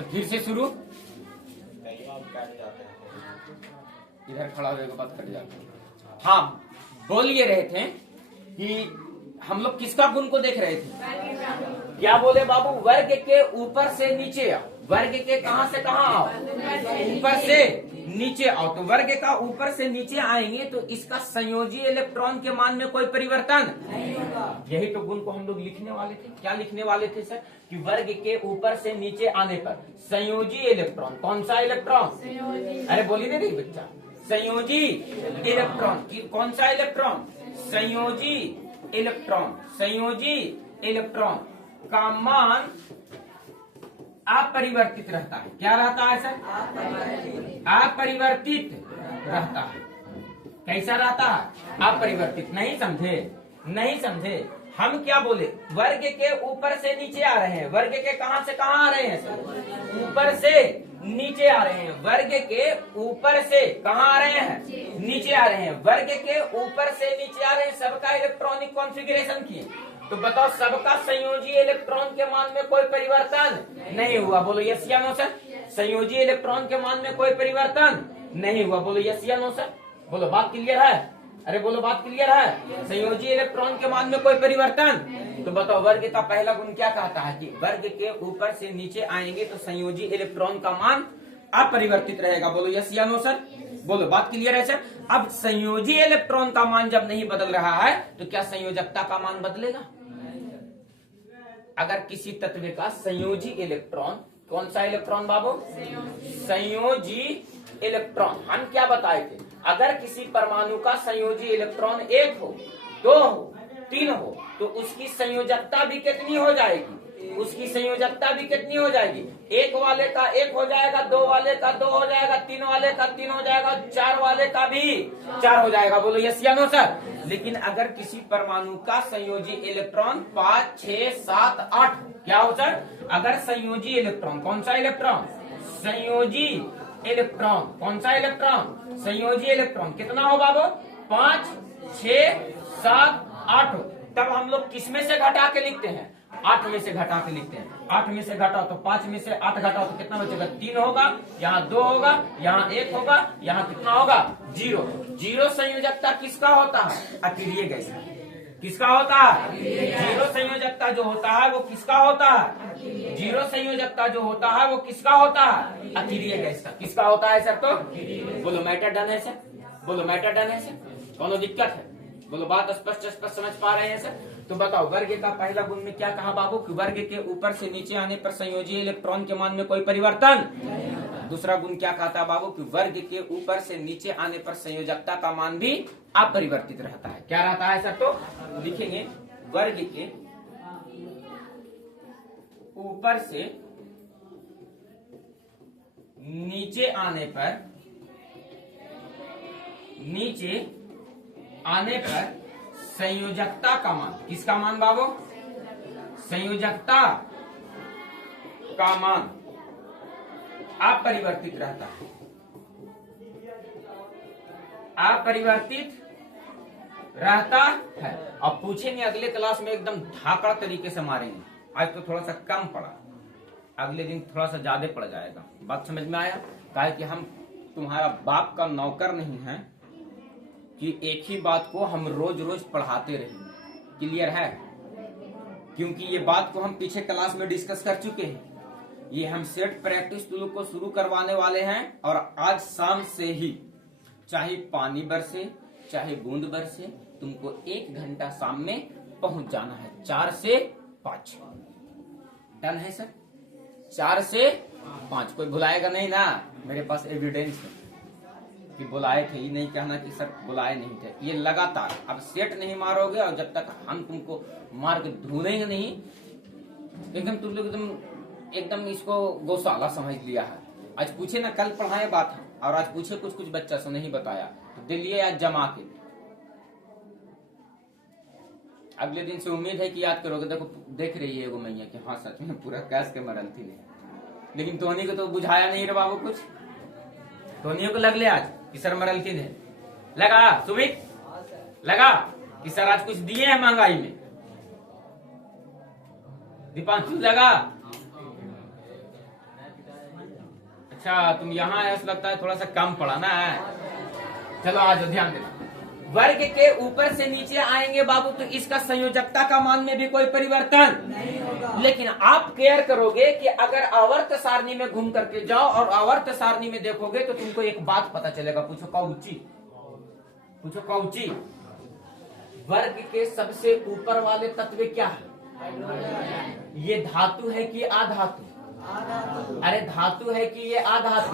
तो फिर से शुरू, इधर खड़ा होने के बाद कट जाता है। हाँ, बोल ये रहे थे कि हम लोग किसका गुण को देख रहे थे? क्या बोले बाबू? वर्ग के ऊपर से नीचे आओ। वर्ग के कहां से कहां आओ? ऊपर से नीचे आओ। तो वर्ग का ऊपर से नीचे आएंगे तो इसका संयोजी इलेक्ट्रॉन के मान में कोई परिवर्तन नहीं होगा। यही तो गुण को हम लोग लिखने वाले थे। क्या लिखने वाले थे सर? कि वर्ग के ऊपर से नीचे आने पर संयोजी इलेक्ट्रॉन, कौन सा इलेक्ट्रॉन? अरे बोलिए नहीं बच्चा, संयोजी इलेक्ट्रॉन। कौन सा इलेक्ट्रॉन? संयोजी इलेक्ट्रॉन। संयोजी इलेक्ट्रॉन का मान अपरिवर्तित रहता है। क्या रहता है सर? अपरिवर्तित रहता है। कैसा रहता है? अपरिवर्तित। नहीं समझे? नहीं समझे? हम क्या बोले? वर्ग के ऊपर से नीचे आ रहे हैं। वर्ग के कहां से कहां आ रहे हैं सर? ऊपर से नीचे आ रहे हैं। वर्ग के ऊपर से कहां आ रहे हैं? नीचे आ रहे हैं। वर्ग के ऊपर से नीचे आ रहे हैं। सबका इलेक्ट्रॉनिक कॉन्फ़िगरेशन किए तो बताओ सबका संयोजी इलेक्ट्रॉन के मान में कोई परिवर्तन नहीं हुआ। बोलो यस या नो सर? संयोजी इलेक्ट्रॉन के मान में कोई परिवर्तन नहीं हुआ। बोलो यस या नो सर? बोलो बात क्लियर है? अरे बोलो बात क्लियर है? संयोजी इलेक्ट्रॉन के मान में कोई परिवर्तन। तो बताओ वर्ग का पहला गुण क्या कहता है? कि वर्ग के ऊपर से नीचे आएंगे तो संयोजी इलेक्ट्रॉन का मान अपरिवर्तित रहेगा। बोलो यस या नो सर? बोलो बात क्लियर है सर? अब संयोजी इलेक्ट्रॉन का मान जब नहीं बदल रहा है तो क्या संयोजकता का मान बदलेगा? अगर किसी तत्व का संयोजी इलेक्ट्रॉन, कौन सा इलेक्ट्रॉन बाबू? संयोजी इलेक्ट्रॉन। हम क्या बताए थे? अगर किसी परमाणु का संयोजी इलेक्ट्रॉन 1 हो, 2 हो, 3 हो तो उसकी संयोजकता भी कितनी हो जाएगी? उसकी संयोजकता भी कितनी हो जाएगी? 1 वाले का 1 हो जाएगा, 2 वाले का 2 हो जाएगा, 3 वाले का 3 हो जाएगा, 4 वाले का भी 4 हो जाएगा। बोलो यस या नो सर? लेकिन अगर किसी परमाणु का संयोजी इलेक्ट्रॉन 5, 6, 7, 8 क्या हो सर? अगर संयोजी इलेक्ट्रॉन, कौन सा इलेक्ट्रॉन? संयोजी इलेक्ट्रॉन। कौन सा इलेक्ट्रॉन? संयोजी इलेक्ट्रॉन कितना हो बाबू? 5, 6, 7, 8 हो। तब हम लोग किस में से घटा के लिखते हैं? 8 में से घटा के लिखते हैं। 8 में से घटाओ तो 5 में से 8 घटाओ तो कितना बचेगा? 3 होगा, यहाँ 2 होगा, यहाँ 1 होगा, यहाँ कितना होगा? 0। 0 संयोजकता किसका होता है? अकेलिए गैस। किसका होता है? 0 संयोजकता जो होता है वो किसका होता है? 0 संयोजकता जो होता है वो किसका होता है? अकेलिए गैस का। किसका होता है सर? तो बोलो मैटर डन है सर? बोलो मैटर डन है सर? कोनो दिक्कत है? बोलो बात स्पष्ट स्पष्ट समझ पा रहे हैं सर? तो बताओ वर्ग का पहला गुण में क्या कहा बाबू? कि वर्ग के ऊपर से नीचे आने पर संयोजी इलेक्ट्रॉन के मान में कोई परिवर्तन। दूसरा गुण क्या कहता है बाबू? कि वर्ग के ऊपर से नीचे आने पर संयोजकता का मान भी अपरिवर्तित रहता है। क्या रहता है सर? तो लिखेंगे वर्ग के ऊपर से नीचे आने पर संयोजकता का मान, किसका मान बाबू? संयोजकता का मान अपरिवर्तित रहता है। अपरिवर्तित रहता है। अब पूछेंगे अगले क्लास में एकदम धाकड़ तरीके से मारेंगे। आज तो थोड़ा सा कम पड़ा, अगले दिन थोड़ा सा ज्यादा पड़ जाएगा। बात समझ में आया? कहा कि हम तुम्हारा बाप का नौकर नहीं है कि एक ही बात को हम रोज रोज पढ़ाते रहेंगे। क्लियर है? क्योंकि ये बात को हम पीछे क्लास में डिस्कस कर चुके हैं। ये हम सेट प्रैक्टिस को शुरू करवाने वाले हैं और आज शाम से ही चाहे पानी बरसे चाहे बूंद बरसे तुमको 1 घंटा शाम में पहुंच जाना है। 4 से 5 डन है सर? 4 से 5 कोई भुलाएगा नहीं ना? मेरे पास एविडेंस है कि बुलाए थे। ये नहीं कहना कि सर बुलाए नहीं थे। ये लगातार अब सेट नहीं मारोगे और जब तक हम तुमको मार के ढूंढेंगे नहीं, एकदम तुम लोग एकदम इसको गौशाला समझ लिया है। आज पूछे ना, कल पढ़ाए बात है और आज पूछे कुछ बच्चा से नहीं बताया तो दे लिए आज जमा के। अगले दिन से उम्मीद है कि याद करोगे। देखो देख रही है एगो मैया कि हाँ सच में पूरा कैश के मरल थी। लेकिन धोनी को तो बुझाया नहीं रे बाबू कुछ। धोनी को लग ले आज कि सर मरल थी। लगा सुमित? लगा कि सर आज कुछ दिए हैं महंगाई में? दीपांशु लगा? अच्छा, तुम यहाँ ऐसा लगता है थोड़ा सा कम पढ़ा ना है। चलो आज ध्यान देना, वर्ग के ऊपर से नीचे आएंगे बाबू तो इसका संयोजकता का मान में भी कोई परिवर्तन नहीं होगा। लेकिन आप केयर करोगे कि अगर आवर्त सारणी में घूम करके जाओ और आवर्त सारणी में देखोगे तो तुमको एक बात पता चलेगा। पूछो कौची, पूछो कौची। वर्ग के सबसे ऊपर वाले तत्व क्या है? ये धातु है कि अधातु? अरे धातु है कि ये अधातु?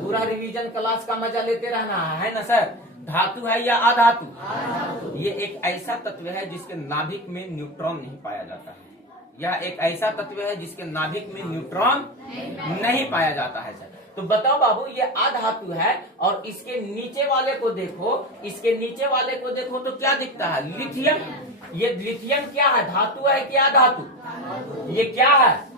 पूरा रिवीजन क्लास का मजा लेते रहना है ना सर। धातु है या अधातु? ये एक ऐसा तत्व है जिसके नाभिक में न्यूट्रॉन नहीं पाया जाता है। यह एक ऐसा तत्व है जिसके नाभिक में न्यूट्रॉन नहीं पाया जाता है सर। तो बताओ बाबू, ये अधातु है और इसके नीचे वाले को देखो, इसके नीचे वाले को देखो तो क्या दिखता है? लिथियम। ये लिथियम क्या है? धातु है कि अधातु? ये क्या है?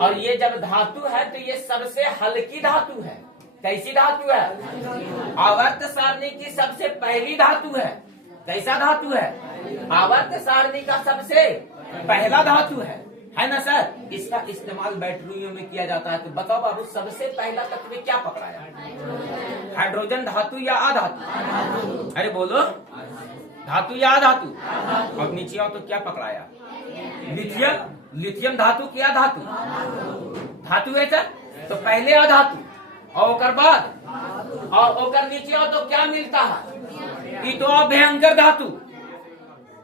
और ये जब धातु है तो ये सबसे हल्की धातु है। कैसी धातु है? आवर्त सारणी की सबसे पहली धातु है। कैसा धातु है? आवर्त सारणी का सबसे पहला धातु है ना सर। इसका इस्तेमाल बैटरियों में किया जाता है। तो बताओ बाबू, सबसे पहला तत्व क्या पकड़ाया? हाइड्रोजन धातु या अधातु? अरे बोलो, धातु या अधातु? अब नीचे आओ तो क्या पकड़ाया? लिथियम। लिथियम धातु क्या धातु? धातु है सर। तो पहले अधातु और ओकर बाद और ओकर नीचे आओ तो क्या मिलता है? ये तो भयंकर धातु,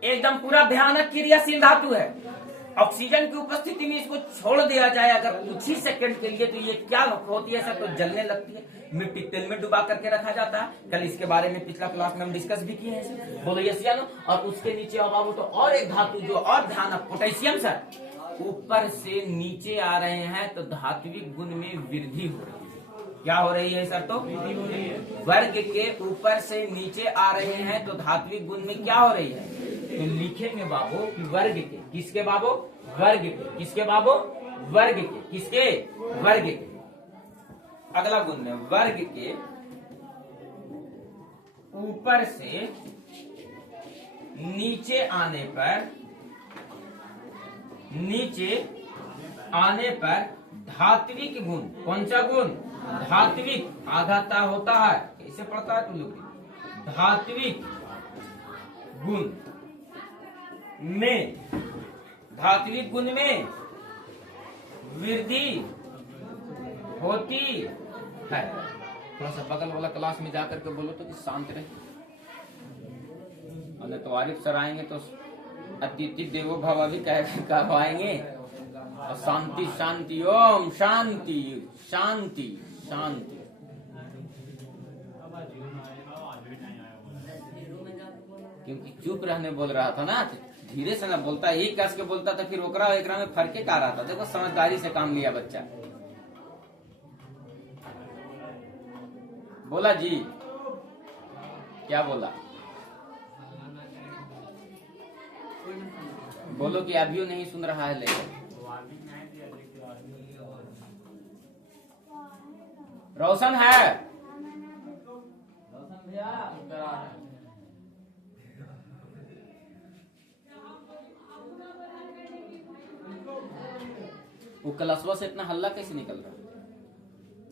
एकदम पूरा भयानक क्रियाशील धातु है। ऑक्सीजन की उपस्थिति में इसको छोड़ दिया जाए अगर कुछ ही सेकंड के लिए तो ये क्या होती है सर? तो जलने लगती है। मिट्टी तेल में डुबा करके रखा जाता है। कल इसके बारे में पिछला क्लास में हम डिस्कस भी किए हैं। बोलो यस या नो। और उसके नीचे आओ बाबू तो और एक धातु जो और भयानक, पोटेशियम सर। ऊपर से नीचे आ रहे हैं तो धात्विक गुण में वृद्धि हो रही है। क्या हो रही है सर? तो वर्ग के ऊपर से नीचे आ रहे हैं तो धात्विक गुण में क्या हो रही है? तो लिखेंगे बाबू कि वर्ग के, किसके बाबू? वर्ग के, किसके बाबू? वर्ग के, किसके? वर्ग के। अगला गुण में वर्ग के ऊपर से नीचे आने पर, नीचे आने पर धात्विक गुण। कौन सा गुण? धात्विक। आधाता होता है, कैसे पढ़ता है तुम लोग? धात्विक गुण में, धात्विक गुण में वृद्धि होती है। थोड़ा सा बगल वाला क्लास में जाकर के बोलो तो कि शांत रहे। और तो आरिफ सर आएंगे तो अतिथि देवो भव भी कहवाएंगे। और शांति शांति, ओम शांति शांति शांति। क्योंकि चुप रहने बोल रहा था ना, धीरे से ना बोलता, एक कस के बोलता था, फिर ओकरा एकरा में फर्के का रहा था। देखो समझदारी से काम लिया बच्चा। बोला जी, क्या बोला? बोलो कि अभी नहीं सुन रहा है। लेकिन रोशन है, वो क्लासवा से इतना हल्ला कैसे निकल रहा है?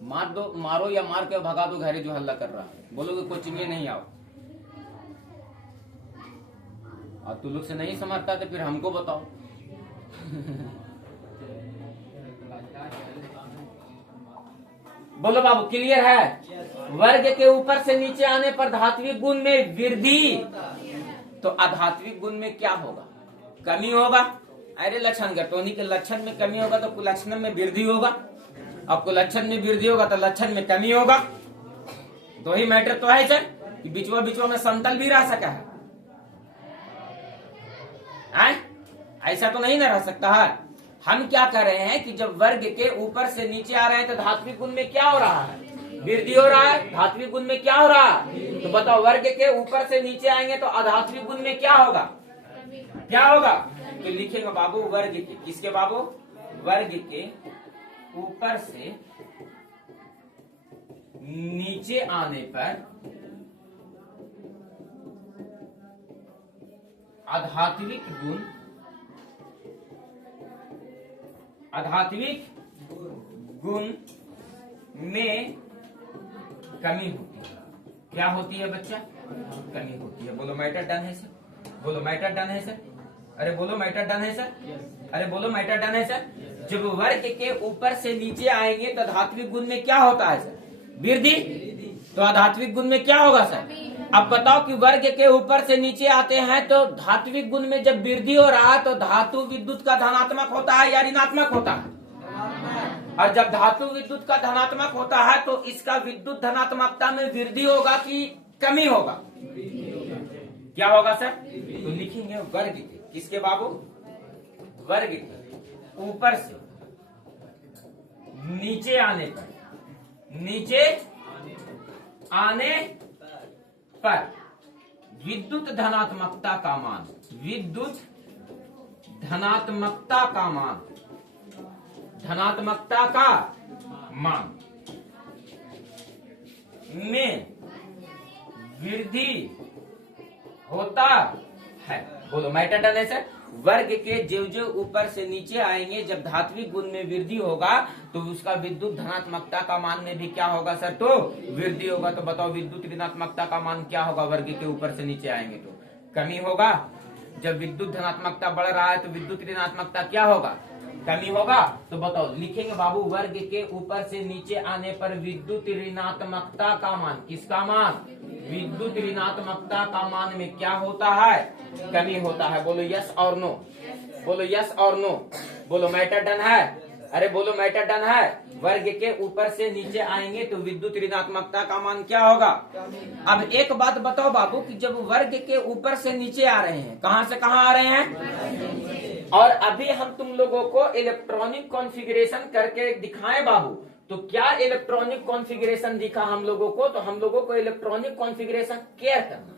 मार दो, मारो या मार के भगा दो घरे जो हल्ला कर रहा है। बोलोगे कोचिंग में नहीं आओ। और तू लोग से नहीं समझता तो फिर हमको बताओ। बोलो बाबू, क्लियर है? वर्ग के ऊपर से नीचे आने पर धात्विक गुण में वृद्धि, तो अधात्विक गुण में क्या होगा? कमी होगा। अरे लक्षण घटोनी के लक्षण में कमी होगा तो कुलक्षण में वृद्धि होगा। अब कुलक्षण में वृद्धि होगा तो लक्षण में कमी होगा। दो ही मैटर तो है सर कि बीचवा बीचवा में समतल भी रह सका है। ऐसा तो नहीं ना रह सकता है। हम क्या कर रहे हैं कि जब वर्ग के ऊपर से नीचे आ रहे हैं तो धात्विक गुण में क्या हो रहा है? वृद्धि हो रहा है। धात्विक गुण में क्या हो रहा है? तो बताओ, वर्ग के ऊपर से नीचे आएंगे तो अधात्विक गुण में क्या होगा? क्या होगा? तो लिखेगा बाबू वर्ग के, किसके बाबू? वर्ग के ऊपर से नीचे आने पर आध्यात्मिक गुण, आध्यात्मिक गुण में कमी होती है। क्या होती है बच्चा? कमी होती है। बोलो मैटर डन है सर? बोलो मैटर डन है सर? अरे बोलो मैटर डन है सर? अरे बोलो मैटर डन है सर? जब वर्ग के ऊपर से नीचे आएंगे तो धात्विक गुण में क्या होता है सर? वृद्धि। तो अधात्विक गुण में क्या होगा सर? अब बताओ कि वर्ग के ऊपर से नीचे आते हैं तो धात्विक गुण में जब वृद्धि हो रहा है तो धातु विद्युत का धनात्मक होता है या ऋणात्मक होता है? और जब धातु विद्युत का धनात्मक होता है तो इसका विद्युत धनात्मकता में वृद्धि होगा कि कमी होगा? क्या होगा सर? तो लिखेंगे वर्ग के, किसके बाबू? वर्ग के ऊपर से नीचे आने पर, नीचे आने पर विद्युत धनात्मकता का मान, विद्युत धनात्मकता का मान, धनात्मकता का मान में वृद्धि होता है। बोलो मैटर डन है सर? वर्ग के जो ऊपर से नीचे आएंगे जब धात्विक गुण में वृद्धि होगा तो उसका विद्युत धनात्मकता का मान में भी क्या होगा सर? तो वृद्धि होगा। तो बताओ विद्युत ऋणात्मकता का मान क्या होगा? वर्ग के ऊपर से नीचे आएंगे तो कमी होगा। जब विद्युत धनात्मकता बढ़ रहा है तो विद्युत ऋणात्मकता क्या होगा? कमी होगा। तो बताओ लिखेंगे बाबू वर्ग के ऊपर से नीचे आने पर विद्युत ऋणात्मकता का मान, किसका मान? विद्युत ऋणात्मकता का मान में क्या होता है? कमी होता है। बोलो यस और नो? बोलो यस और नो? बोलो मैटर डन है? अरे बोलो मैटर डन है? वर्ग के ऊपर से नीचे आएंगे तो विद्युत ऋणात्मकता का मान क्या होगा? अब एक बात बताओ बाबू कि जब वर्ग के ऊपर से नीचे आ रहे हैं, कहां से कहां आ रहे हैं? और अभी हम तुम लोगों को इलेक्ट्रॉनिक कॉन्फ़िगरेशन करके दिखाएं बाबू, तो क्या इलेक्ट्रॉनिक कॉन्फ़िगरेशन दिखा हम लोगों को? तो हम लोगों को इलेक्ट्रॉनिक कॉन्फ़िगरेशन केयर करना।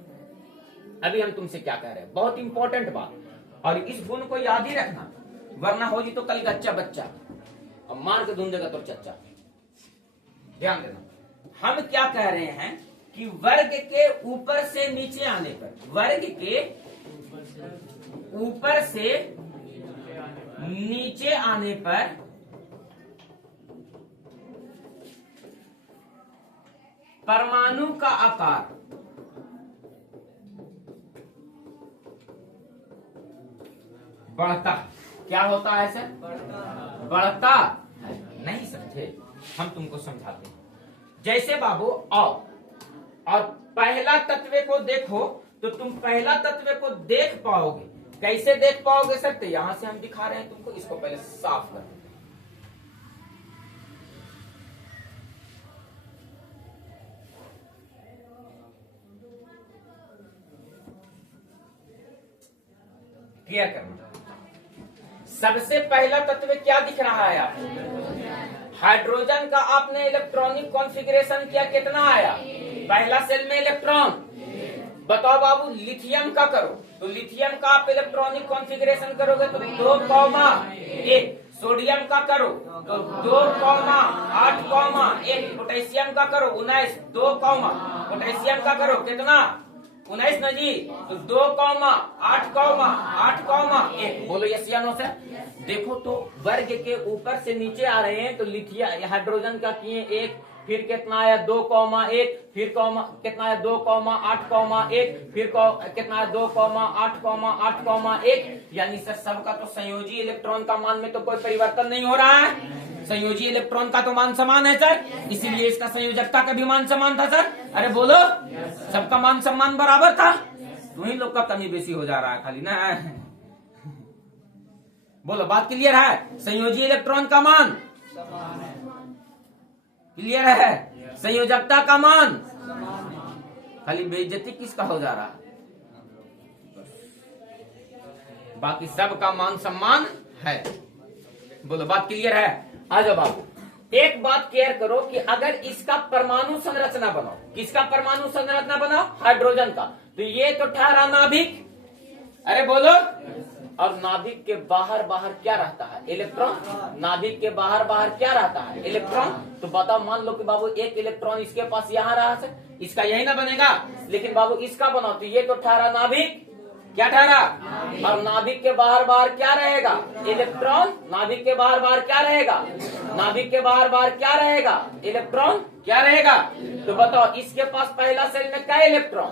अभी हम तुमसे क्या कह रहे हैं, बहुत इंपॉर्टेंट बात, और इस गुण को याद ही रखना, वरना हो जी तो कल का अच्छा बच्चा अब मार के धुन देगा तो चच्चा। ध्यान देना, हम क्या कह रहे हैं कि वर्ग के ऊपर से नीचे आने पर, वर्ग के ऊपर से नीचे आने पर परमाणु का आकार बढ़ता है। क्या होता है सर? बढ़ता है। नहीं समझे? हम तुमको समझाते हैं। जैसे बाबू और पहला तत्व को देखो तो तुम पहला तत्व को देख पाओगे। कैसे देख पाओगे सर? तो यहां से हम दिखा रहे हैं तुमको, इसको पहले साफ कर। क्लियर करना। सबसे पहला तत्व क्या दिख रहा है आपको? हाइड्रोजन का आपने इलेक्ट्रॉनिक कॉन्फ़िगरेशन किया, कितना आया? पहला सेल में इलेक्ट्रॉन। बताओ बाबू लिथियम का करो तो लिथियम का आप इलेक्ट्रॉनिक कॉन्फ़िगरेशन करोगे तो 2,1। सोडियम का करो तो 2,8,1। पोटेशियम का करो 19, 2, पोटेशियम का करो कितना? 19 न जी, तो 2,8,8,1। बोलो यस या नो सर? देखो तो वर्ग के ऊपर से नीचे आ रहे हैं तो लिथियम हाइड्रोजन का किए 1, फिर कितना आया 2,1, फिर कितना आया 2,8,1, फिर कितना आया 2,8,8,1। यानी सर सबका तो संयोजी इलेक्ट्रॉन का मान में तो कोई परिवर्तन नहीं हो रहा है। संयोजी इलेक्ट्रॉन का तो मान समान है सर, इसीलिए इसका संयोजकता का भी मान समान था सर। अरे बोलो सबका मान सम्मान बराबर था। तुम्ही लोग का कमी बेसी हो जा रहा है खाली ना। बोलो बात क्लियर है? संयोजी इलेक्ट्रॉन का मान क्लियर है, संयोजकता का मान, खाली बेइज्जती किसका हो जा रहा है? बाकी सब का मान सम्मान है। बोलो बात क्लियर है? आ जाओ बाबू एक बात केयर करो कि अगर इसका परमाणु संरचना बनाओ, किसका परमाणु संरचना बनाओ? हाइड्रोजन का। तो ये तो ठहरा नाभिक। अरे बोलो, और नाभिक के बाहर बाहर क्या रहता है? इलेक्ट्रॉन। नाभिक के बाहर बाहर क्या रहता है? इलेक्ट्रॉन। तो बताओ मान लो कि बाबू एक इलेक्ट्रॉन इसके पास यहाँ रहा सर, इसका यही ना बनेगा, लेकिन बाबू इसका बनाओ तो ये तो ठहरा नाभिक। क्या ठहरा? और नाभिक के बाहर बाहर क्या रहेगा? इलेक्ट्रॉन। नाभिक के बाहर बाहर क्या रहेगा? नाभिक के बाहर बाहर क्या रहेगा? इलेक्ट्रॉन। क्या रहेगा? तो बताओ इसके पास पहला सेल में क्या इलेक्ट्रॉन?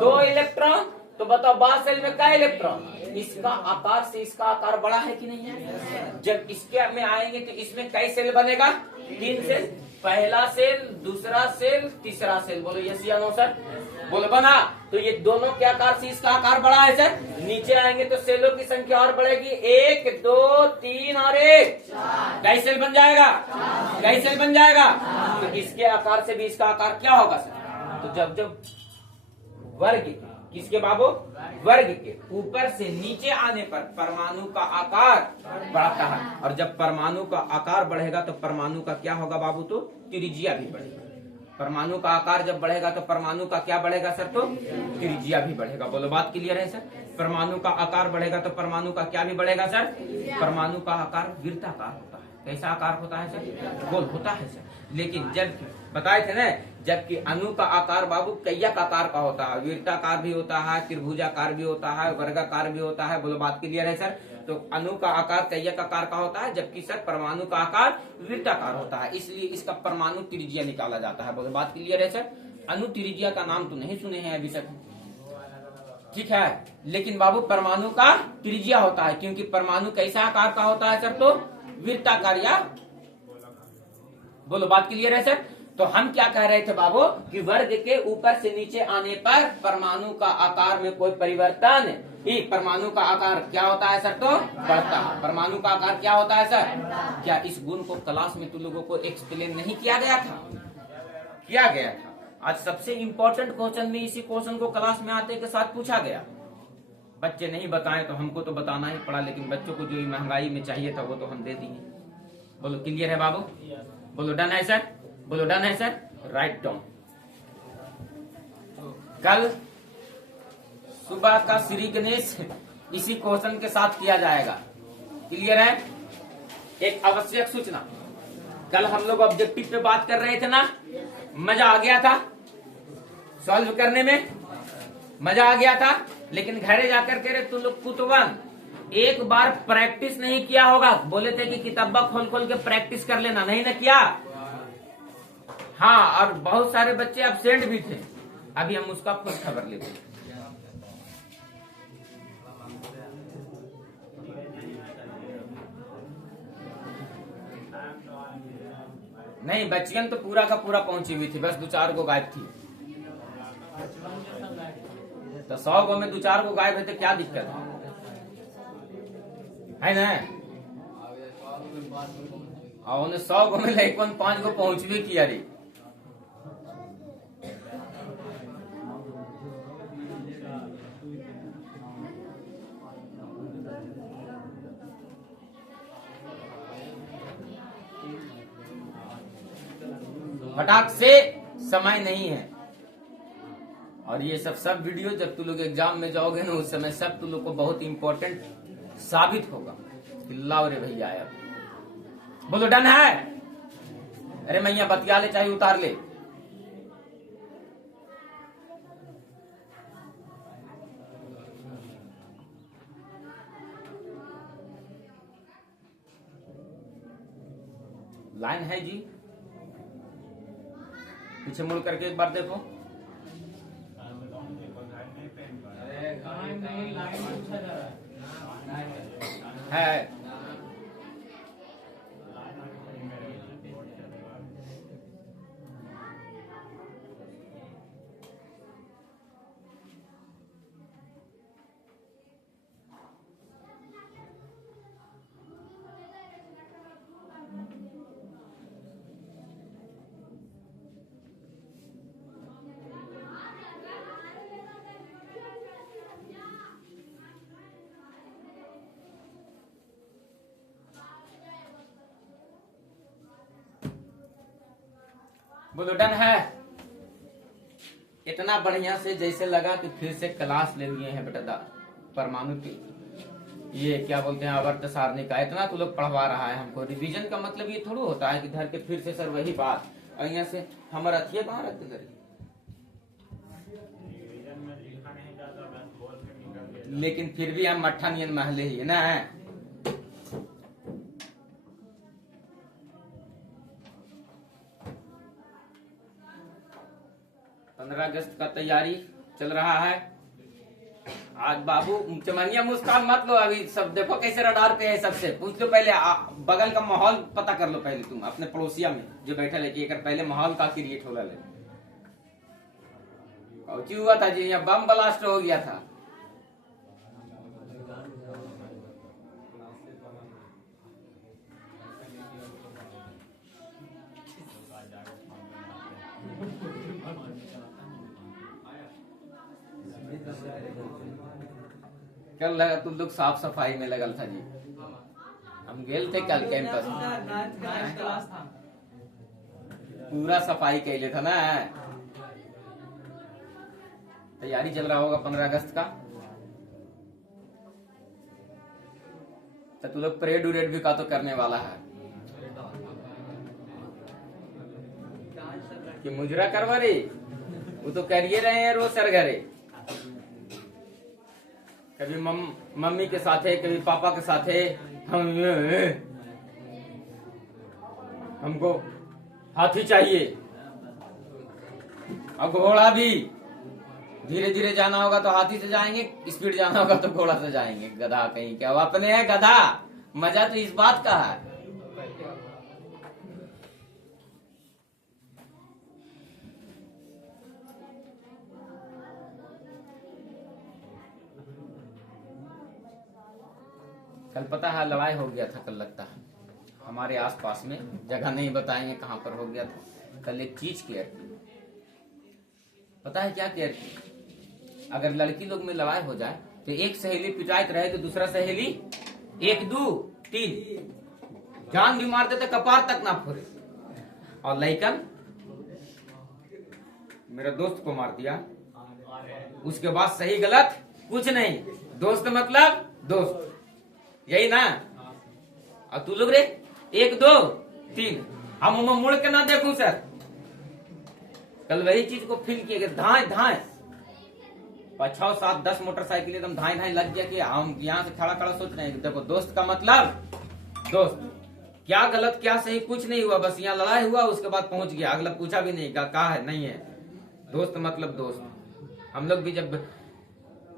2 इलेक्ट्रॉन। तो बताओ बाद सेल में क्या इलेक्ट्रॉन? इसका आकार से इसका आकार बड़ा है कि नहीं है? जब इसके में आएंगे तो इसमें कई सेल बनेगा? 3 सेल। पहला सेल, दूसरा सेल, तीसरा सेल। बोलो यस या नो सर? बोलो बना। तो ये दोनों के आकार से इसका आकार बड़ा है सर। नीचे आएंगे तो सेलों की संख्या और बढ़ेगी, 1 2 3 और 1 कई सेल बन जाएगा? कई सेल बन जाएगा? तो इसके आकार से भी इसका आकार क्या होगा सर? तो जब वर्ग, किसके बाबू? वर्ग के ऊपर से नीचे आने पर परमाणु का आकार बढ़ता है, और जब परमाणु का आकार बढ़ेगा तो परमाणु का क्या होगा बाबू? तो त्रिज्या भी बढ़ेगा। परमाणु का आकार जब बढ़ेगा तो परमाणु का क्या बढ़ेगा सर? तो त्रिज्या भी बढ़ेगा। बोलो बात क्लियर है सर? परमाणु का आकार बढ़ेगा तो परमाणु का क्या भी बढ़ेगा सर? परमाणु का आकार वृत्ताकार होता है। कैसा आकार होता है सर? गोल होता है सर। लेकिन जब बताए थे ना, जबकि अणु का आकार बाबू कैयक आकार का होता है, वृत्ताकार भी होता है, त्रिभुजाकार भी होता है, वर्गाकार भी होता है। बोलो बात क्लियर है सर? तो अणु का आकार कैयक आकार का होता है, जबकि सर परमाणु का आकार वृत्ताकार होता है, इसलिए इसका परमाणु त्रिज्या निकाला जाता है। बोलो बात क्लियर है सर? अणु त्रिज्या का नाम तो नहीं सुने हैं अभी तक, ठीक है, लेकिन बाबू परमाणु का त्रिज्या होता है, क्योंकि परमाणु कैसा आकार का होता है सर? तो वृत्ताकार या। बोलो बात क्लियर है सर? तो हम क्या कह रहे थे बाबू कि वर्ग के ऊपर से नीचे आने पर परमाणु का आकार में कोई परिवर्तन ही, परमाणु का आकार क्या होता है सर? तो बढ़ता है। परमाणु का आकार क्या होता है सर? क्या इस गुण को क्लास में तुम लोगों को एक्सप्लेन नहीं किया गया था? किया गया था। आज सबसे इंपॉर्टेंट क्वेश्चन में इसी क्वेश्चन को क्लास में आते के साथ पूछा गया। बच्चे नहीं बताएं तो हमको तो बताना ही पड़ा, लेकिन बच्चों को जो महंगाई में चाहिए था वो तो हम दे दिए। बोलो क्लियर है बाबू? बोलो डन है सर? बोलो डन है सर? Write down. कल सुबह का श्री गणेश इसी क्वेश्चन के साथ किया जाएगा। क्लियर है? एक आवश्यक सूचना, कल हम लोग ऑब्जेक्टिव पे बात कर रहे थे ना, मजा आ गया था सॉल्व करने में, मजा आ गया था, लेकिन घरे जाकर के तुम लोग कुतवन एक बार प्रैक्टिस नहीं किया होगा। बोले थे कि किताबा खोल खोल के प्रैक्टिस कर लेना, नहीं ना किया? हाँ, और बहुत सारे बच्चे एब्सेंट भी थे। अभी हम उसका खुद खबर लेते हैं। नहीं, बच्चियन तो पूरा का पूरा पहुंची हुई थी, बस 2-4 को गायब थी। तो 100 गो में 2-4 को गायब है तो क्या दिक्कत है ना? और उन्हें 100 गो में लेकिन 5 को पहुंच भी किया रे। फटाक से समय नहीं है, और ये सब वीडियो जब तुम लोग एग्जाम में जाओगे ना, उस समय सब तुम लोग को बहुत इंपॉर्टेंट साबित होगा। लाओ रे भैया यार, बोलो डन है? अरे मैया बतिया ले चाहे उतार ले। लाइन है जी, पीछे मुड़ करके एक बार देखो। है बोलो डन है? इतना बढ़िया से जैसे लगा कि फिर से क्लास ले लिए हैं बेटा परमाणु की, ये क्या बोलते हैं आवर्त सारणी का। इतना तो लोग पढ़वा रहा है हमको। रिवीजन का मतलब ये थोड़ा होता है कि धर के फिर से सर वही बात, और यहाँ से हमारा अथिये कहाँ रखते करिए। लेकिन फिर भी हम मट्ठा नियन महले ही है ना। 15 अगस्त का तैयारी चल रहा है। आज बाबू चमनिया मुस्कान मत लो, अभी सब देखो कैसे रडार पे है। सबसे पूछ लो पहले, बगल का माहौल पता कर लो पहले तुम अपने पड़ोसिया में जो बैठे है कि एक पहले माहौल का क्रिएट हो रहा है। कौची हुआ था जी, यहाँ बम ब्लास्ट हो गया था। कल लगा तुम लोग साफ सफाई में लगल था जी। हम गेल थे कल कैंपस में, पूरा सफाई कैले था ना। तैयारी चल रहा होगा 15 अगस्त का। तो तू लोग परेड उरेड भी का तो करने वाला है कि मुजरा करवा रे, वो तो करिए रहे हैं रोज सरगरे। कभी मम्मी के साथ है, कभी पापा के साथ है। हमको हाथी चाहिए और घोड़ा भी। धीरे धीरे जाना होगा तो हाथी से जाएंगे, स्पीड जाना होगा तो घोड़ा से जाएंगे। गधा कहीं क्या, वो अपने है गधा। मजा तो इस बात का है। कल पता है लड़ाई हो गया था, कल लगता है हमारे आसपास में, जगह नहीं बताएंगे कहां पर हो गया था। कल एक चीज केयर की, पता है क्या केयर की? अगर लड़की लोग में लड़ाई हो जाए तो एक सहेली पिटाइत रहे तो दूसरा सहेली 1 2 3 जान भी मार देते, कपार तक ना फोड़े। और लइकन मेरा दोस्त को मार दिया, उसके बाद सही गलत कुछ नहीं, दोस्त मतलब दोस्त, यही ना। और तू लोग रे 1 2 3 हम मुड़ के ना देखूं सर। कल वही चीज को फील किए, धाए धाए 5 6 7 10 मोटरसाइकिल एकदम धाए धाए लग गया कि हम यहाँ से खड़ा खड़ा सोच रहे हैं। देखो दोस्त का मतलब दोस्त, क्या गलत क्या सही कुछ नहीं हुआ, बस यहाँ लड़ाई हुआ, उसके बाद पहुंच गया, अगला पूछा भी नहीं कहा है नहीं है। दोस्त मतलब दोस्त। हम लोग भी जब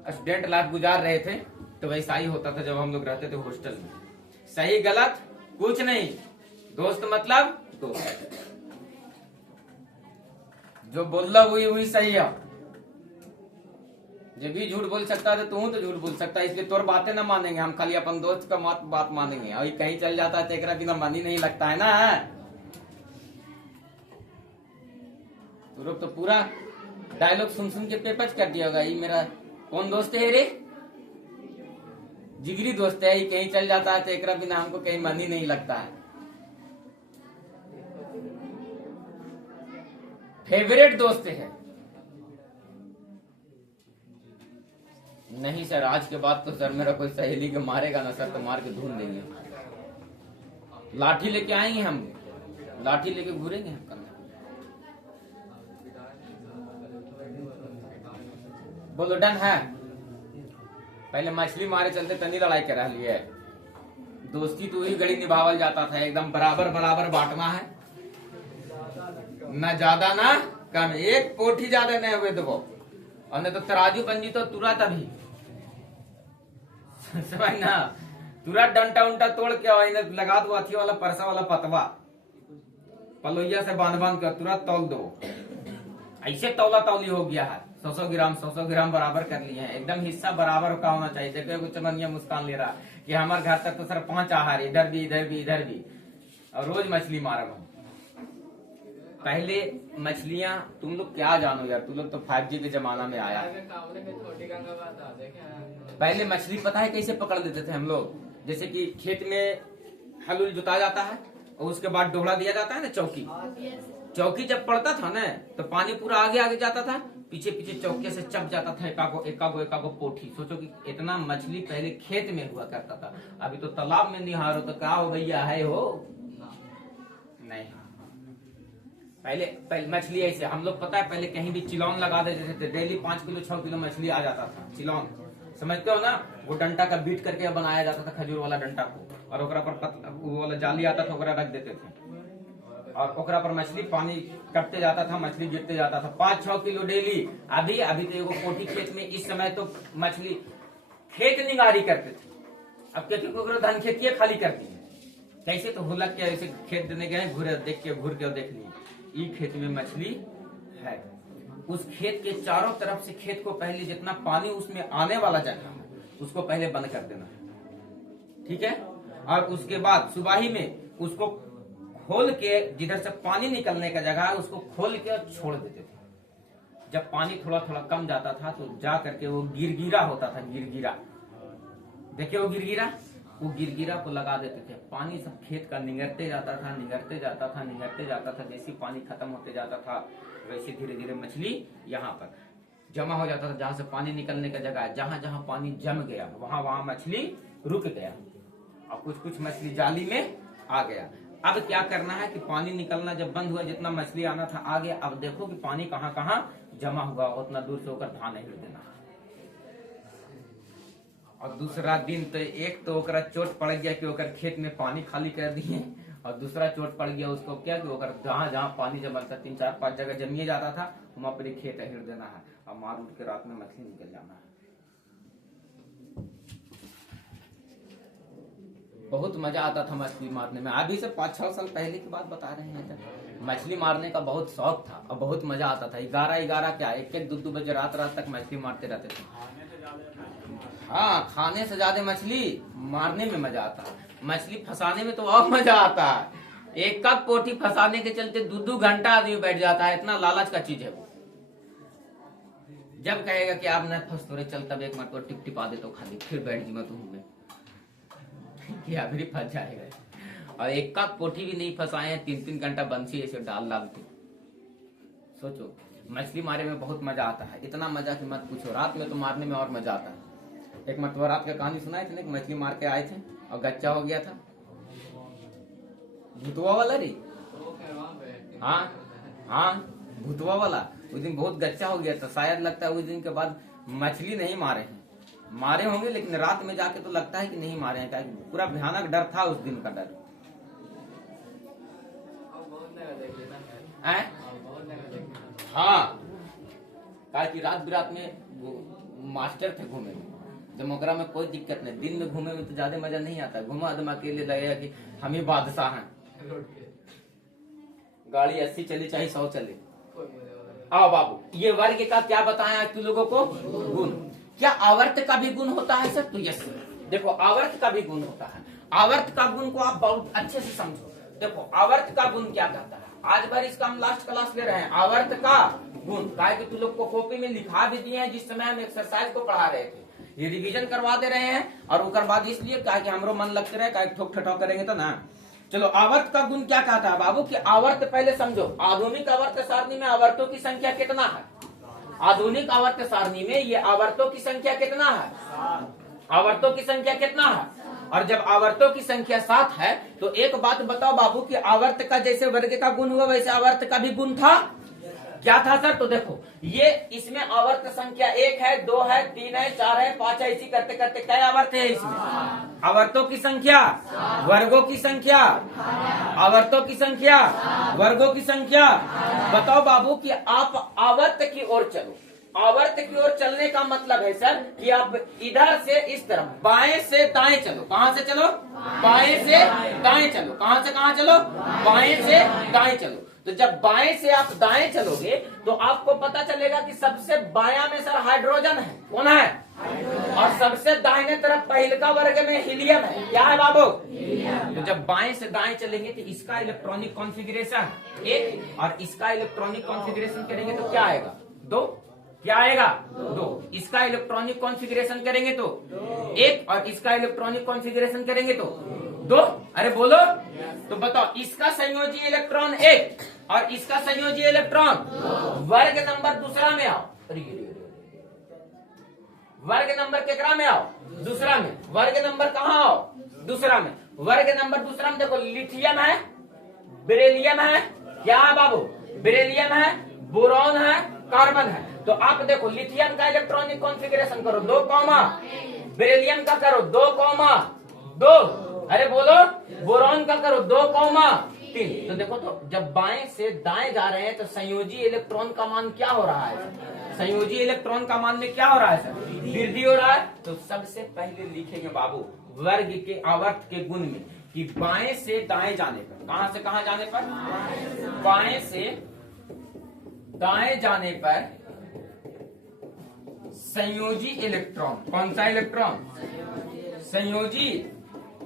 स्टूडेंट लाइफ गुजार रहे थे तो वैसा ही होता था जब हम लोग रहते थे हॉस्टल में। सही गलत कुछ नहीं, दोस्त मतलब दोस्त। जो बोल रहा वही वही सही है। जब भी झूठ बोल सकता है तो झूठ बोल सकता है, इसलिए तोर बातें ना मानेंगे हम, खाली अपन दोस्त का बात मानेंगे। और कहीं चल जाता है तो एक बिना मन ही नहीं लगता है ना। तो लोग तो पूरा डायलॉग सुन सुन के पेपच कर दिया होगा, ये मेरा कौन दोस्त है रे, जिगरी दोस्त है, कहीं चल जाता है तो एक बिना हमको कहीं मन ही नहीं लगता है। फेवरेट दोस्त है। नहीं सर, आज के बाद तो सर मेरा कोई सहेली के मारेगा ना सर, तो मार के ढूंढ देंगे। लाठी लेके आएंगे हम, लाठी लेके घूरेंगे हम। बोलो डन है। पहले मछली मारे चलते तनी लड़ाई करा लिए। दोस्ती तो वही गड़ी निभावल जाता था, एकदम बराबर बराबर बांटना है, न ज्यादा ना कम। एक पोठी ज्यादा नहीं हुए तो और नहीं तो तराजू बन जी तो तुरंत अभी समझ ना, तुरंत डंटा उंटा तोड़ के लगा दो अथी वाला परसा वाला पतवा, पलोइया से बांध बांध कर तुरंत तौल दो। ऐसे तौला तौली हो गया है। 100 ग्राम बराबर कर लिए हैं, एकदम हिस्सा बराबर का होना चाहिए। देखो कुछ चमनिया मुस्कान ले रहा कि हमारे घर तक तो सर 5 आहार, इधर भी इधर भी इधर भी, और रोज मछली मारा हूँ। पहले मछलियां, तुम लोग क्या जानो यार, तुम लोग तो 5G के जमाना में आया। पहले मछली पता है कैसे पकड़ लेते थे हम लोग? जैसे कि खेत में हल जुता जाता है और उसके बाद डोहड़ा दिया जाता है ना, चौकी। चौकी जब पड़ता था ना तो पानी पूरा आगे आगे जाता था, पीछे पीछे चौके से चप जाता था एकागो पोठी। सोचो कि इतना मछली पहले खेत में हुआ करता था। अभी तो तालाब में निहारो तो क्या हो गया है हो नहीं। पहले मछली ऐसे हम लोग, पता है पहले कहीं भी चिलौन लगा देते थे, डेली 5 किलो 6 किलो मछली आ जाता था। चिलौन समझते हो ना, वो डंटा का बीट करके बनाया जाता था खजूर वाला डंटा को, और ओकरा पर वो वाला जाली आता था, ओकरा रख देते थे और ओकरा पर मछली पानी कटते जाता था, मछली गिरते जाता था 5-6 किलो डेली। अभी तो एगो कोठी खेत में इस समय तो मछली खेत निगारी करते थे, अब क्या धान खेती खाली करती है कैसे, तो हुलक के ऐसे खेत देने गए, घूर के देख लिए खेत में मछली है। उस खेत के चारों तरफ से खेत को पहले जितना पानी उसमें आने वाला जगह है उसको पहले बंद कर देना है, ठीक है। और उसके बाद सुबाही में उसको खोल के, जिधर से पानी निकलने का जगह है उसको खोल के छोड़ देते थे। जब पानी थोड़ा थोड़ा कम जाता था तो जा करके वो गिरगिरा होता था, गिरगिरा देखिए वो गिरगिरा को लगा देते थे। पानी सब खेत का निगरते जाता था, निगरते जाता था, निगरते जाता था। जैसे पानी खत्म होते जाता था वैसे धीरे धीरे मछली यहाँ पर जमा हो जाता था। जहां से पानी निकलने का जगह है, जहां जहां पानी जम गया वहां मछली रुक गया और कुछ मछली जाली में आ गया। अब क्या करना है कि पानी निकलना जब बंद हुआ, जितना मछली आना था आ गया। अब देखो कि पानी कहाँ कहाँ जमा हुआ, उतना दूर से होकर धान नहीं देना। और दूसरा दिन तो एक तो ओकरा चोट पड़ गया कि ओकर खेत में पानी खाली कर दिए, और दूसरा चोट पड़ गया उसको क्या कि ओकर जहाँ जहाँ पानी जमल था 3-4-5 जगह जमिए जाता था, वहां पर खेत हिर देना है और मार उठ के रात में मछली निकल जाना है। बहुत मजा आता था मछली मारने में। अभी से 5-6 साल पहले की बात बता रहे हैं। मछली मारने का बहुत शौक था और बहुत मजा आता था। 11 क्या 1-2 बजे रात तक मछली मारते रहते थे। हाँ, खाने से ज्यादा मछली मारने में मजा आता है। मछली फंसाने में तो और मजा आता है। एक कप पोटी फंसाने के चलते 2-2 घंटा आदमी बैठ जाता है, इतना लालच का चीज है वो। जब कहेगा कि आप न फंस तो चल, तब एक मरतबा टिप टिपा दे तो खाली फिर बैठ जी मैं तुम में फंस जाएगा। और एक कप पोटी भी नहीं फंसाए 3-3 घंटा बंसी ऐसे डाल के। सोचो, मछली मारे में बहुत मजा आता है, इतना मजा कि मत पूछो। रात में तो मारने में और मजा आता है। एक मरतबा रात का कहानी सुनाए थे ना, मछली मार के आए थे और गच्चा हो गया था, भूतवा वाला रे। हाँ भूतवा वाला। उस दिन बहुत गच्चा हो गया था, शायद लगता है उस दिन के बाद मछली नहीं मारे हैं। मारे होंगे लेकिन रात में जाके तो लगता है कि नहीं मारे हैं, क्या पूरा भयानक डर था उस दिन का डर। हाँ, कहा कि रात बिरात में मास्टर थे घूमे, जब मोकरा में कोई दिक्कत नहीं। दिन में घूमे में तो ज्यादा मजा नहीं आता। घूमा आदम अकेले लगेगा कि हम ही बादशाह हैं। गाड़ी 80 चले चाहे 100 चले। आओ बाबू, ये वर्ग का क्या बताया तू लोगों को? गुण। क्या आवर्त का भी गुण होता है सर? तो यस, देखो आवर्त का भी गुण होता है। आवर्त का गुण को आप बहुत अच्छे से समझो। देखो आवर्त का गुण क्या कहता है, आज भर इसका हम लास्ट क्लास ले रहे हैं। आवर्त का गुण काय कि तू लोग को कॉपी में लिखा भी दिए हैं, जिस समय हम एक्सरसाइज को पढ़ा रहे थे। ये रिवीजन करवा दे रहे हैं और उकर बाद इसलिए कहा कि हमरो मन लगते रहे, कहा ठोक ठठोक करेंगे तो ना। चलो, आवर्त का गुण क्या कहता है बाबू कि आवर्त पहले समझो। आधुनिक आवर्त सारणी में आवर्तों की संख्या कितना है? आधुनिक आवर्त सारणी में ये आवर्तों की संख्या कितना है? आवर्तों की संख्या कितना है? और जब आवर्तों की संख्या 7 है तो एक बात बताओ बाबू कि आवर्त का जैसे वर्ग का गुण हुआ वैसे आवर्त का भी गुण था। क्या था सर? तो देखो, ये इसमें आवर्त संख्या 1 है, 2 है, 3 है, 4 है, 5 है, ऐसी करते करते क्या आवर्त है इसमें? आवर्तों की संख्या, वर्गों की संख्या, आवर्तों की संख्या, वर्गों की संख्या। बताओ बाबू कि आप आवर्त की ओर चलो। आवर्त की ओर चलने का मतलब है सर कि आप इधर से इस तरफ बाएं से दाएं चलो। कहां से चलो? बाएं से दाएं चलो। कहां से कहां चलो? बाएं से दाएं चलो। तो जब बाएं से आप दाएं चलोगे तो आपको पता चलेगा कि सबसे बायां में सर हाइड्रोजन है। कौन है? और सबसे दाहिने तरफ पहिलका वर्ग में हीलियम है। क्या है बाबू? तो जब बाएं से दाएं चलेंगे तो इसका इलेक्ट्रॉनिक कॉन्फ़िगरेशन 1 और इसका इलेक्ट्रॉनिक कॉन्फ़िगरेशन करेंगे तो क्या आएगा? 2। क्या आएगा? 2। इसका इलेक्ट्रॉनिक कॉन्फ़िगरेशन करेंगे तो 1 और इसका इलेक्ट्रॉनिक कॉन्फ़िगरेशन करेंगे तो 2। अरे बोलो तो बताओ, इसका संयोजी इलेक्ट्रॉन 1 और इसका संयोजी इलेक्ट्रॉन वर्ग नंबर दूसरा में आओ। वर्ग नंबर केकरा में आओ? दूसरा में। वर्ग नंबर कहाँ आओ? दूसरा में। वर्ग नंबर दूसरा में देखो, लिथियम है, बेरिलियम है। क्या है बाबू? बेरिलियम है, बोरॉन है, कार्बन है। तो आप देखो लिथियम का इलेक्ट्रॉनिक कॉन्फ़िगरेशन करो 2 कॉमा, बेरिलियम का करो 2 कॉमा 2, अरे बोलो बोरॉन का करो 2 कॉमा 3। तो देखो तो जब बाएं से दाएं जा रहे हैं तो संयोजी इलेक्ट्रॉन का मान क्या हो रहा है? संयोजी इलेक्ट्रॉन का मान में क्या हो रहा है सर? वृद्धि हो रहा है। तो सबसे पहले लिखेंगे बाबू वर्ग के आवर्त के गुण में कि बाएं से दाएं जाने पर, कहां से कहां जाने पर? बाएं से दाएं जाने पर संयोजी इलेक्ट्रॉन, कौन सा इलेक्ट्रॉन? संयोजी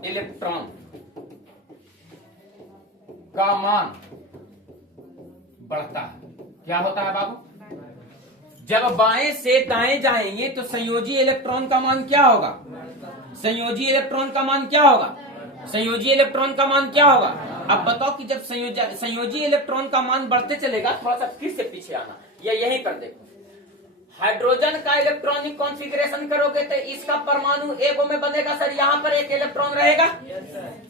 इलेक्ट्रॉन का मान बढ़ता है। क्या होता है बाबू? जब बाएं से दाएं जाएंगे तो संयोजी इलेक्ट्रॉन का मान क्या होगा? संयोजी इलेक्ट्रॉन का मान क्या होगा? संयोजी इलेक्ट्रॉन का मान क्या होगा? अब बताओ कि जब संयोजी इलेक्ट्रॉन का मान बढ़ते चलेगा, थोड़ा सा फिर से पीछे आना या यहीं पर देखो, हाइड्रोजन का इलेक्ट्रॉनिक कॉन्फ़िगरेशन करोगे तो इसका परमाणु एगो में बनेगा सर, यहाँ पर एक इलेक्ट्रॉन रहेगा।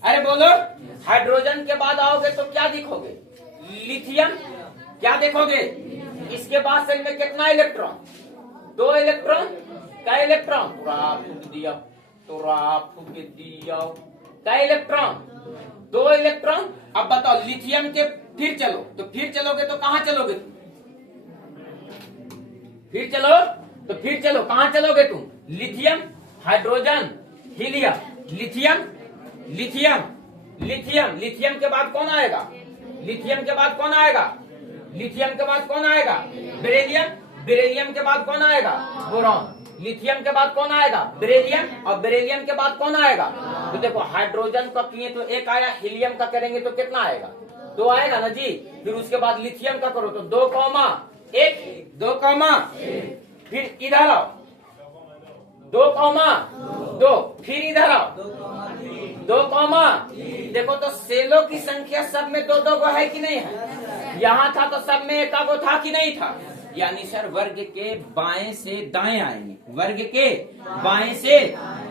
अरे बोलो, हाइड्रोजन के बाद आओगे तो क्या दिखोगे? लिथियम। क्या देखोगे? इसके बाद सेल में कितना इलेक्ट्रॉन? 2 इलेक्ट्रॉन। क्या इलेक्ट्रॉन? तो फूक दिया क्या इलेक्ट्रॉन? 2 इलेक्ट्रॉन। अब बताओ लिथियम के फिर चलो, तो फिर चलोगे तो कहां चलोगे? फिर चलो कहां चलोगे तुम? Lithium, hydrogen, helium, lithium, lithium, lithium, lithium के बाद कौन आएगा? लिथियम के बाद कौन आएगा? लिथियम के बाद कौन आएगा? बेरिलियम, बेरिलियम के बाद कौन आएगा? बोरॉन। लिथियम के बाद कौन आएगा? बेरिलियम, और बेरिलियम के बाद कौन आएगा? तो देखो हाइड्रोजन का किए तो 1 आया, हीलियम का करेंगे तो कितना आएगा? 2 आएगा ना जी। फिर उसके बाद लिथियम का करो तो 2 कॉमा 1, 2 कॉमा, फिर इधर आओ 2 कॉमा 2, फिर इधर आओ 2 कॉमा। देखो तो सेलों की संख्या सब में 2-2 को है कि नहीं है? यहाँ था तो सब में एकागो था कि नहीं था? यानी सर वर्ग के बाएं से दाएं आएंगे, वर्ग के बाएं से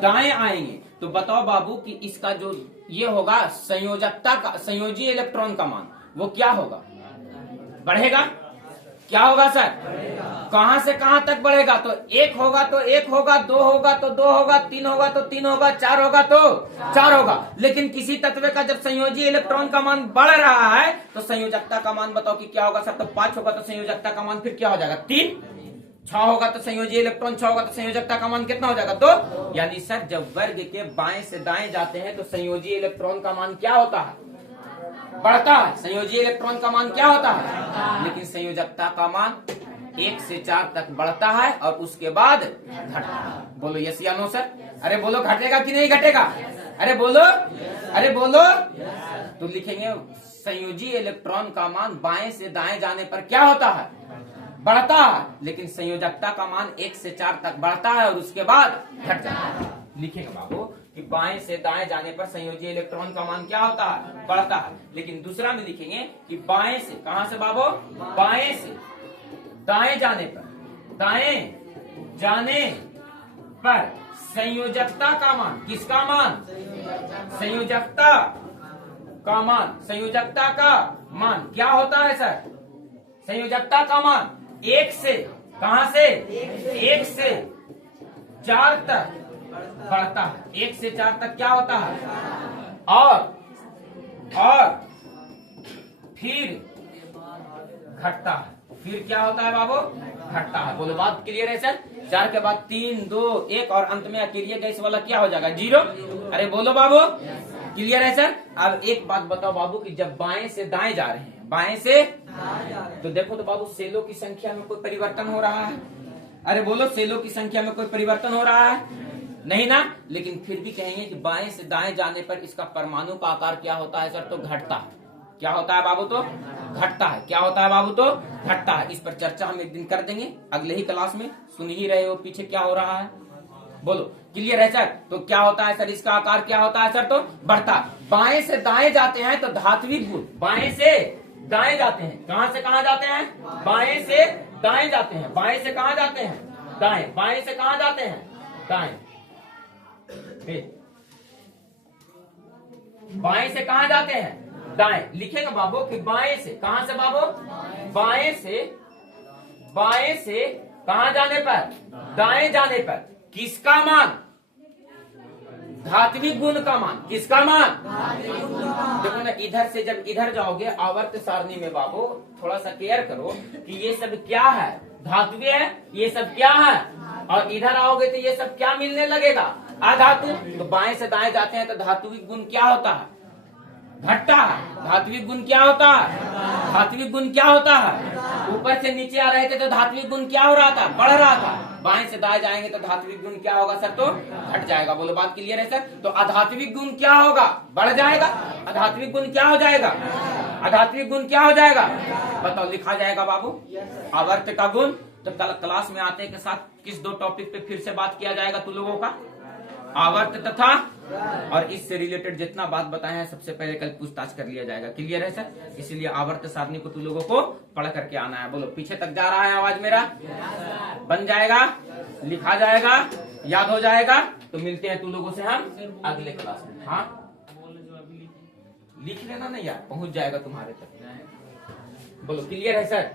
दाएं आएंगे। तो बताओ बाबू कि इसका जो ये होगा संयोजकता का, संयोजी इलेक्ट्रॉन का मान वो क्या होगा? बढ़ेगा। क्या होगा सर? कहां से कहां तक बढ़ेगा? तो 1 होगा तो 1 होगा, 2 होगा तो 2 होगा, 3 होगा तो 3 होगा, 4 होगा तो 4 होगा। लेकिन किसी तत्व का जब संयोजी इलेक्ट्रॉन का मान बढ़ रहा है तो संयोजकता का मान बताओ कि क्या होगा सर? तो 5 होगा तो संयोजकता का मान फिर क्या हो जाएगा? 3। 6 होगा तो संयोजी इलेक्ट्रॉन 6 होगा तो संयोजकता का मान कितना हो जाएगा? 2। यानी सर जब वर्ग के बाएं से दाएं जाते हैं तो संयोजी इलेक्ट्रॉन का मान क्या होता है? बढ़ता है। संयोजी इलेक्ट्रॉन का मान क्या होता है? लेकिन संयोजकता का मान 1 से 4 तक बढ़ता है और उसके बाद घटता है। बोलो यस या नो सर? अरे बोलो घटेगा कि नहीं घटेगा? अरे बोलो, अरे बोलो। तो लिखेंगे संयोजी इलेक्ट्रॉन का मान बाएं से दाएं जाने पर क्या होता है? बढ़ता है। लेकिन संयोजकता का मान 1 से 4 तक बढ़ता है और उसके बाद घट जाता है। लिखेंगे बाबू कि बाएं से दाएं जाने पर संयोजी इलेक्ट्रॉन का मान क्या होता है? बढ़ता है। लेकिन दूसरा में लिखेंगे कि बाएं से, कहां से बाबू? बाएं से दाएं जाने पर, दाएं जाने पर संयोजकता का मान, किसका मान? संयोजकता का मान, संयोजकता का मान क्या होता है सर? संयोजकता का मान 1 से, कहां से? 1 से 4 तक बढ़ता है। 1 से 4 तक क्या होता है? और फिर घटता है। फिर क्या होता है बाबू? घटता है। बोलो बात क्लियर है सर? 4 के बाद 3, 2, 1 और अंत में अकेरिया गैस वाला क्या हो जाएगा? 0। अरे बोलो बाबू क्लियर है सर? अब एक बात बताओ बाबू कि जब बाएं से दाएं जा रहे हैं, बाएं से, तो देखो तो बाबू सेलों की संख्या में कोई परिवर्तन हो रहा है? अरे बोलो सेलों की संख्या में कोई परिवर्तन हो रहा है? नहीं ना। लेकिन फिर भी कहेंगे कि बाएं से दाएं जाने पर इसका परमाणु का आकार क्या होता है सर? तो घटता है। क्या होता है बाबू? तो घटता है। क्या होता है बाबू? तो घटता है। इस पर चर्चा हम एक दिन कर देंगे अगले ही क्लास में। सुन ही रहे हो पीछे क्या हो रहा है? बोलो क्लियर है सर? तो क्या होता है सर? इसका आकार क्या होता है सर? तो बढ़ता। बाएं से दाएं जाते हैं तो धात्विक गुण, बाएं से दाएं जाते हैं, कहां से कहां जाते हैं? बाएं से दाएं जाते हैं। बाएं से कहां जाते हैं? दाएं। बाएं से कहां जाते हैं? दाएं। बाएं से कहां जाते हैं? दाएं। लिखेगा बाबू कि बाएं से, कहां से बाबू? बाएं से बाएं से कहां जाने पर, दाएं जाने पर किसका मान, धात्विक गुण का मान, किसका मान। देखो ना, इधर से जब इधर जाओगे आवर्त सारणी में बाबू, थोड़ा सा केयर करो कि ये सब क्या है, धात्विक है, ये सब क्या है, और इधर आओगे तो ये सब क्या मिलने लगेगा, अधातु। तो बाएं से दाएं जाते हैं तो धात्विक गुण क्या होता है, घटता है। धात्विक गुण क्या होता है, धात्विक गुण क्या होता है। ऊपर से नीचे आ रहे थे तो धात्विक गुण क्या हो रहा था, बढ़ रहा था। बाएं से दाएं जाएंगे तो धात्विक गुण क्या होगा सर, तो घट जाएगा। बोलो बात क्लियर है सर। तो अधात्विक गुण क्या होगा, बढ़ जाएगा। अधात्विक गुण क्या हो जाएगा, अधात्विक गुण क्या हो जाएगा, बताओ, लिखा जाएगा बाबू, आवर्त का गुण। तो कल क्लास में आते के साथ किस दो टॉपिक पे फिर से बात किया जाएगा तुम लोगों का, आवर्त तथा, और इससे रिलेटेड जितना बात बताए हैं सबसे पहले कल पूछताछ कर लिया जाएगा। क्लियर है सर। इसीलिए आवर्त सारणी को तुम लोगों को पढ़ करके आना है। बोलो पीछे तक जा रहा है आवाज मेरा, बन जाएगा, लिखा जाएगा, याद हो जाएगा। तो मिलते हैं तुम लोगों से हम अगले क्लास में। हाँ लिख लेना ना यार, पहुंच जाएगा तुम्हारे तक। बोलो क्लियर है सर,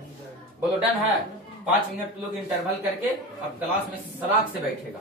बोलो डन है। 5 मिनट लोग इंटरवल करके अब क्लास में सराग से बैठेगा।